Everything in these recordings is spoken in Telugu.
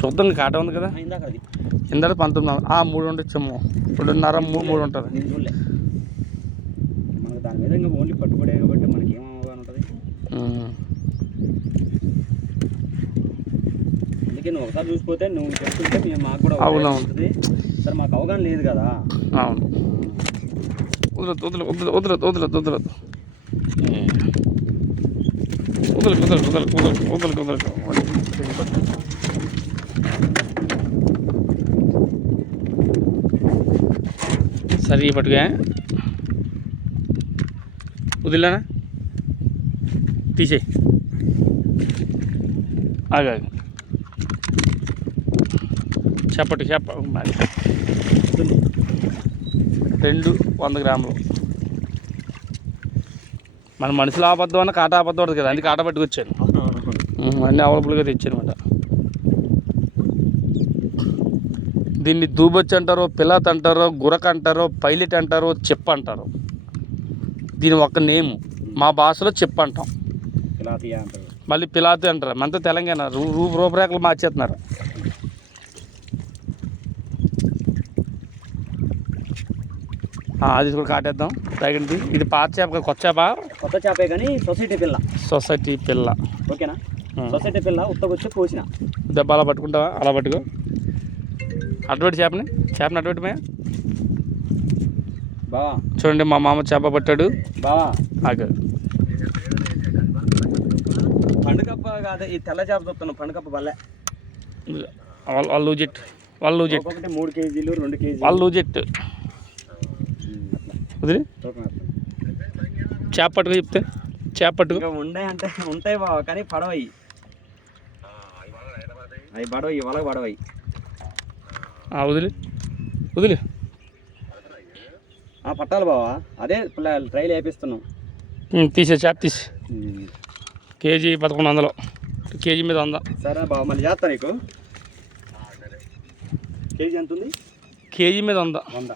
చూద్దాం కాట ఉంది కదా. ఇందాక ఇందాక పంతొమ్మిది వందలు. ఆ మూడు ఉండొచ్చేమో రెండున్నర మూడు మూడు ఉంటుంది దాని మీద ఇంకా ఓన్లీ పట్టుబడే కాబట్టి మనకి ఏం అవగాహన ఉంటుంది. అందుకే నువ్వు ఒకసారి చూసిపోతే నువ్వు మేము మాకు కూడా. అవగాహన ఉంటుంది సరే మాకు అవగాహన లేదు కదా. అవును. వదలదు వదలదు వదలదు వదలదు వదలదు వదలకు వదలకు వదలకు వదలకు వదలకు వదలకు సరే పట్టుగా వదిలేనా తీసేయి ఆగా చెప్పటి చెప్ప రెండు వంద గ్రాములు మన మనుషులు ఆపద్దు అన్న కాట ఆపద్దు ఉంటుంది కదా అందుకే కాట పట్టుకొచ్చాను అన్నీ అవైలబుల్గా తెచ్చాను అనమాట దీన్ని దూబొచ్చు అంటారో పిలాత్ అంటారో గురక అంటారో పైలట్ అంటారో చెప్ప అంటారు. దీని ఒక నేము మా భాషలో చెప్ప అంటాం. మళ్ళీ పిలాతు అంటారు. మనతో తెలంగాణ రూ రూపురేఖలు మార్చేస్తున్నారు. అది కూడా కాటేద్దాం. తగినది ఇది పాత చేప కొత్త చేప? కొత్త చేపే కానీ సొసైటీ పిల్ల. సొసైటీ పిల్ల. ఓకేనా. సొసైటీ పిల్ల ఉత్తకొచ్చి పోసిన దెబ్బ అలా పట్టుకుంటావా? అలా పట్టుకో. అటువంటి చేపని? చేపని అటువంటి మే బావా. చూడండి మా మామ చేప పట్టాడు. బావా. ఆగు. పండుగప్ప కాదు ఈ తెల్ల చేప చూస్తున్నాం పండుగప్ప బల్లె. వాళ్ళు వాళ్ళు లూజెట్ వాళ్ళు లూజెట్ ఒక్కొక్కటి మూడు కేజీలు రెండు కేజీలు. వాళ్ళు అట్లా వదిలి. తూకం వేస్తాం. చేప పట్టుకో చెప్తే. చేప పట్టుకో. ఇంకా ఉండే అంటే ఉంటాయి బావ కానీ పడవయి. అవి పడవయి వల పడవయి. వదిలి. వదిలి. ఆ పట్టాలి బావా. అదే ట్రైల్ వేపిస్తున్నాం. తీసే చేప తీసి. కేజీ పదకొండు వందలు. కేజీ మీద వంద. సరే బావ మళ్ళీ చేస్తా నీకు. కేజీ ఎంత ఉంది కేజీ మీద వంద. వంద.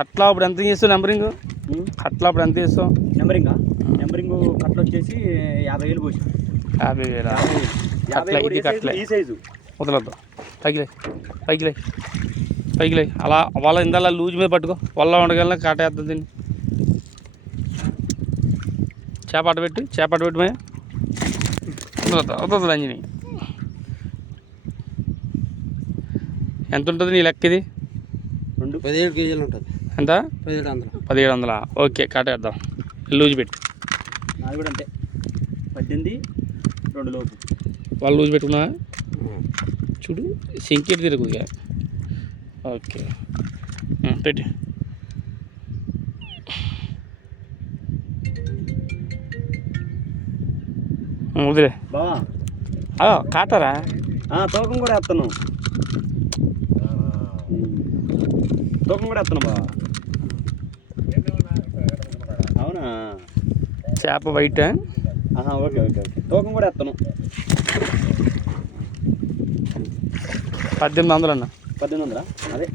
కట్లా ఇప్పుడు ఎంత చేస్తావు నెంబరింగ్. కట్లా ఇప్పుడు ఎంత చేస్తావు నెంబరింగా? నెంబరింగ్ కట్టలు వచ్చేసి యాభై వేలు పోసి యాభై వేల? యాభై కట్ల ఇది కట్లే. ఈ సైజు. వదలొద్దు. పైకిలే పైకిలే పైకిలే అలా వాళ్ళ ఇందాల లూజ్ మీద పట్టుకో. వల్ల ఉండగలన కాటేస్తుంది దీన్ని. చేప పెట్టు చేప అటు పెట్టు మే వదలొద్దు వదలొద్దు అంజని. ఎంత ఉంటుంది నీ లెక్క ఇది? రెండు. పదిహేడు కేజీలు ఉంటుంది. ఎంత? పదిహేడు వందలు. పదిహేడు వందల? ఓకే కాటేద్దాం లూజ్ పెట్టు నాది కూడా అంతే. పద్దెనిమిది రెండు లోపు. వాళ్ళు లూజ్ పెట్టుకున్నా చూడు సింకేట్ తిరుగుతుంది ఓకే. పెట్టి. వదిలే. బావా. ఆ, కాటారా? ఆ, తూకం కూడా వేస్తున్నాం తూకం కూడా వేస్తున్నాం బావా. అవునా? చేప వైట్? Okay okay okay. తూకం కూడా వేస్తున్నాం పద్దెనిమిది వందలు అన్న. పద్దెనిమిది వందలా? అదే.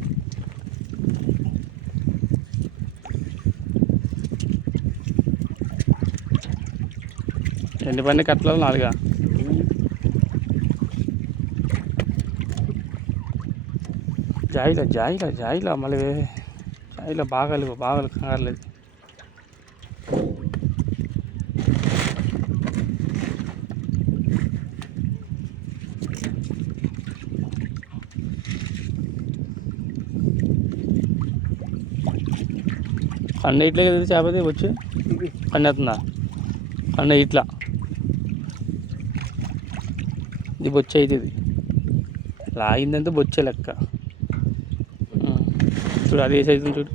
ఎన్ని పని కట్టలేదు నాలుగా. జాయిలా జాయిలా జాయిలా మళ్ళీ జాయిలా బాగాలి బాగాలి కంగారు ఇట్లే కదా చేపది వచ్చి కన్ను ఎత్తుందా? కన్ను ఇట్లా. ఇది బొచ్చే అయితే ఇది లాగిందంటే బొచ్చే లెక్క. చూడు అది ఏ సైజు చూడు.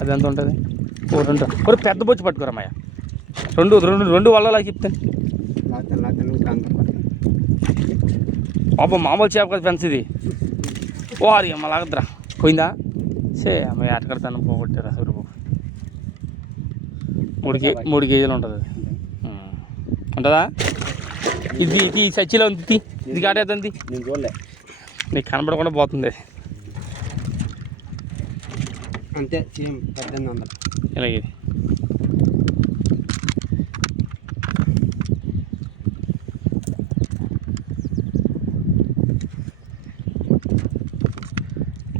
అది ఎంత ఉంటుంది? ఓ రెండు. ఒక పెద్ద బొచ్చు పట్టుకోరమ్మయ్య రెండు రెండు రెండు వల్ల చెప్తాను పాపం మామూలు చేప కదా ఫ్రెండ్స్ ఇది. ఓ అది అమ్మ లాగద్రా పోయిందా? సే అమ్మ ఆటకడతాను పోగొట్టారా సూర్యబాబు మూడు కే మూడు కేజీలు ఉంటుంది. అది. ఉంటుందా? ఇది ఇది సచ్చిలో ఉంది. ఇది. కాటేద్దంది నేను చూడలే. నీకు కనపడకుండా పోతుంది. అంతే సేమ్ పద్దెనిమిది వందలు. ఇలాగే.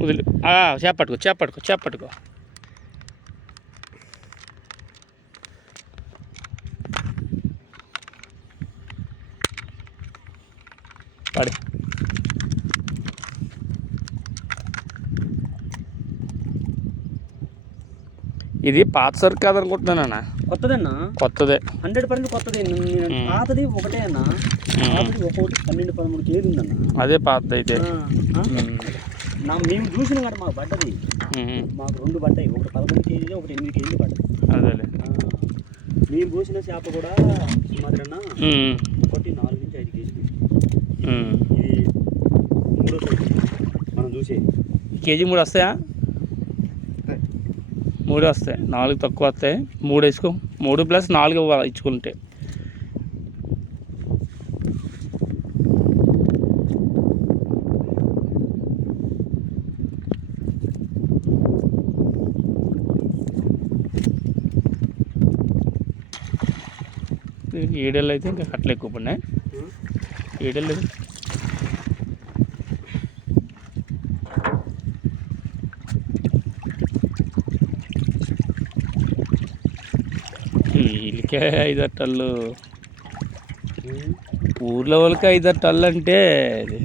వదిలి. ఆ, చేప పట్టుకో చేప పట్టుకో చేప పట్టుకో పడి. ఇది పాత సరుకు కాదనుకుంటున్నానన్నా కొత్తదన్నా కొత్తదే. హండ్రెడ్ పర్సెంట్ కొత్తది. పాతది ఒకటే అన్న. ఒక్కొక్కటి పన్నెండు పదమూడు కేజీ ఉందన్న. అదే పాతది అయితే? నా మేము చూసిన కాడ మాకు పడ్డది. మాకు రెండు పడ్డాయి. ఒకటి పదకొండు కేజీలు ఒకటి ఎనిమిది కేజీలు పడ్డాయి. అదేలే. మేము పోసిన చేప కూడా సుమారుగా ఉమ్, ఒకటి నాలుగు నుంచి ఐదు కేజీలు. ఇది మూడో మనం చూసే. కేజీ మూడు వస్తాయా? మూడు వస్తాయి. నాలుగు తక్కువ వస్తాయి. మూడు వేసుకో. మూడు ప్లస్ నాలుగు ఇచ్చుకుంటే. ఏడేళ్ళు అయితే ఇంకా కట్టలు ఎక్కువ పడినాయి. ఏడేళ్ళు వీళ్ళకే ఐదారు టల్లు ఊర్లో వాళ్ళకి ఐదారు టల్లు అంటే అది.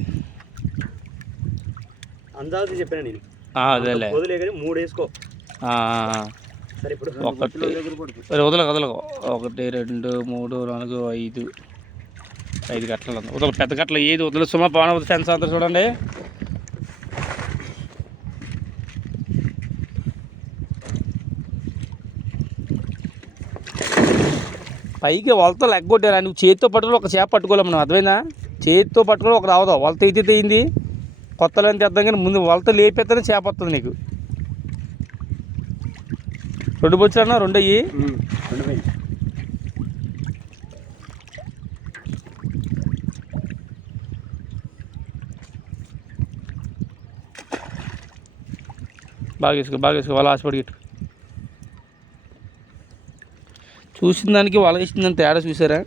అందాజు చెప్పాను నేను. అదేలే. వదిలే కానీ మూడు వేసుకో. ఒకటి. సరే వదల వదలకు. ఒకటి రెండు మూడు నాలుగు ఐదు. ఐదు గట్ల ఉంది వదల పెద్ద గట్ల ఏది వదల? సుమా పవన ఫ్రెండ్స్ అందరు చూడండి. పైకి వలతో లెగ్గొట్టారా నువ్వు చేతితో పట్టుకుని ఒక చేప పట్టుకోలేము మనం అర్థమైందా? చేతితో పట్టుకొని ఒక రావదు వలత అయితే తెయింది. కొత్తలో అని తెద్దాం కానీ ముందు వలత లేపేస్తేనే చేప వస్తుంది నీకు. రెండు రెండు అయ్యి. రెండు పోయింది బాగా వేసుకో బాగా వేసుకో వాళ్ళ ఆశపడి గిట్టు. చూసిన దానికి వాళ్ళ వేసిన దాని తేడా చూసారా?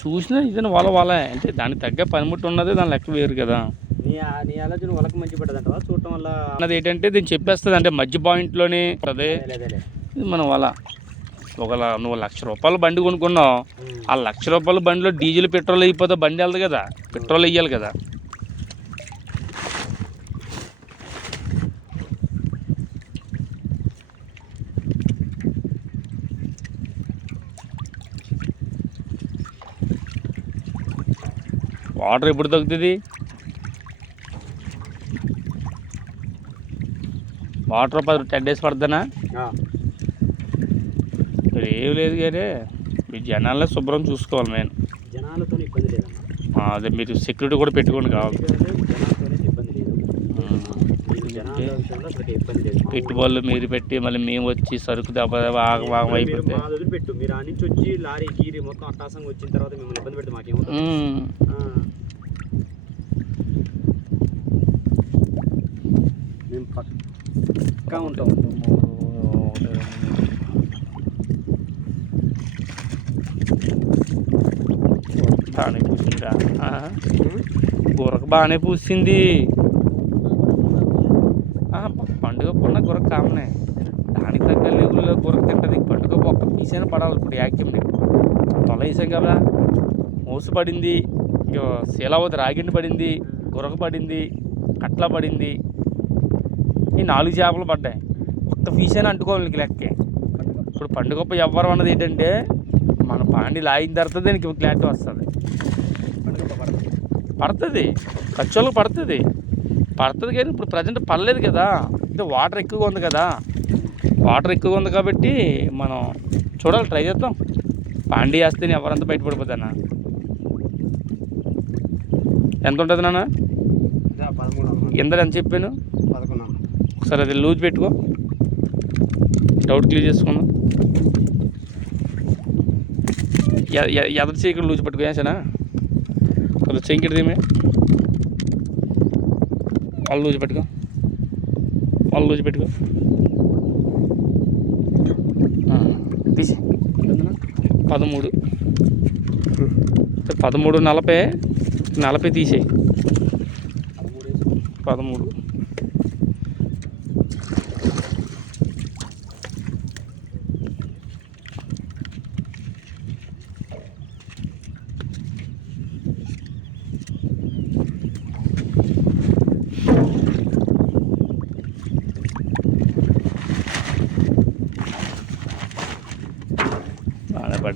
చూసినా ఇదని వాళ్ళ వాళ్ళే. అంటే దానికి తగ్గ పనిముట్టు ఉన్నది దాని లెక్క వేరు కదా. నీ ఆలోచన వాళ్ళకి మంచి చూడటం వల్ల అన్నది ఏంటంటే దీన్ని చెప్పేస్తుంది. అంటే మధ్య పాయింట్లోనే అదే లేదేలే ఇది మన వాళ్ళ ఒక ల- నువ్వు లక్ష రూపాయల బండి కొనుక్కున్నావు. ఆ లక్ష రూపాయల బండిలో డీజిల్ పెట్రోల్ అయిపోతే బండి వెళ్దు కదా. పెట్రోల్ వేయాలి కదా. వాటర్ ఎప్పుడు తగ్గుతుంది? వాటర్ పది టెన్ డేస్ పడుతుందా ఇక్కడ ఏం లేదు కానీ మీ జనాలే శుభ్రం చూసుకోవాలి నేను జనాలతో ఇబ్బంది లేదమ్మా. అదే మీరు సెక్యూరిటీ కూడా పెట్టుకోండి కావాలి. పెట్టుబడులు మీరు పెట్టి మళ్ళీ మేము వచ్చి సరుకు దెబ్బ ఆగం మీరు అయిపోతే ఆ నుంచి వచ్చి లారీ గీరి మొత్తం అట్టాసంగా వచ్చిన తర్వాత మిమ్మల్ని ఇబ్బంది పెడితే. మేము. కౌంట్ ఉంటాం. బాగానే పూసిందా ఆ, గురక బాగానే పూసింది. పండుగ పున్న గురక కామనే. దానికి తగ్గ లేవుల్లో గురక తింటది. పండుగ ఒక్క పీసైనా పడాలి ఇప్పుడు యాక్యం నీకు. కదా. మోసు పడింది శీలావతి రాగిండి పడింది. గురక పడింది. కట్ల పడింది. ఈ నాలుగు చేపలు పడ్డాయి. ఒక్క పీస్ అయినా అంటుకోవాలి నీకు లెక్కే. ఇప్పుడు పండుగ ఎవ్వరం అన్నది ఏంటంటే మన పాండి లాగిన తర్వాత దీనికి క్లారిటీ వస్తుంది. పడుతుంది. ఖర్చులకు పడుతుంది. పడుతుంది కానీ ఇప్పుడు ప్రజెంట్ పడలేదు కదా. అంటే వాటర్ ఎక్కువగా ఉంది కదా. వాటర్ ఎక్కువగా ఉంది కాబట్టి మనం చూడాలి ట్రై చేద్దాం. పాండి వేస్తే ఎవరంతా బయటపడిపోతానా? ఎంత ఉంటుంది నాన్న? ఇందరు ఎంత చెప్పాను? పదకొండు ఒకసారి అది లూజ్ పెట్టుకో. డౌట్ క్లియర్ చేసుకుందాం ఎ- ఎదటి చీకటి లూజ్ పట్టుకో వేసానా కొద్దిగా చెంకిటి దీమే వాళ్ళు లూజ్ పెట్టుకో. వాళ్ళు లూజ్ పెట్టుకో. తీసి. పదమూడు. పదమూడు నలభై నలభై తీసేయి. పదమూడు.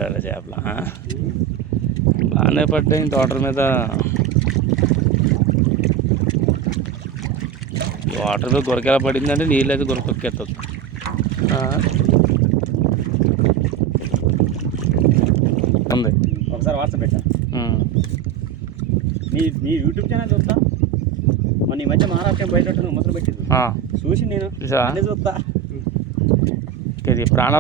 పడ్డారు చేపలు? బాగానే పడ్డాయి తోటల మీద. ఈ వాటర్ మీద గురకెలా పడిందంటే నీళ్ళు అయితే గురకొక్కేస్తుంది ఉంది. ఒకసారి వాట్సాప్ పెట్టా. నీ నీ యూట్యూబ్ ఛానల్ చూస్తా? మన ఈ మధ్య మహారాష్ట్ర బయట ముసలు పెట్టింది. చూసి నేను. చూస్తా. ఇది ప్రాణాల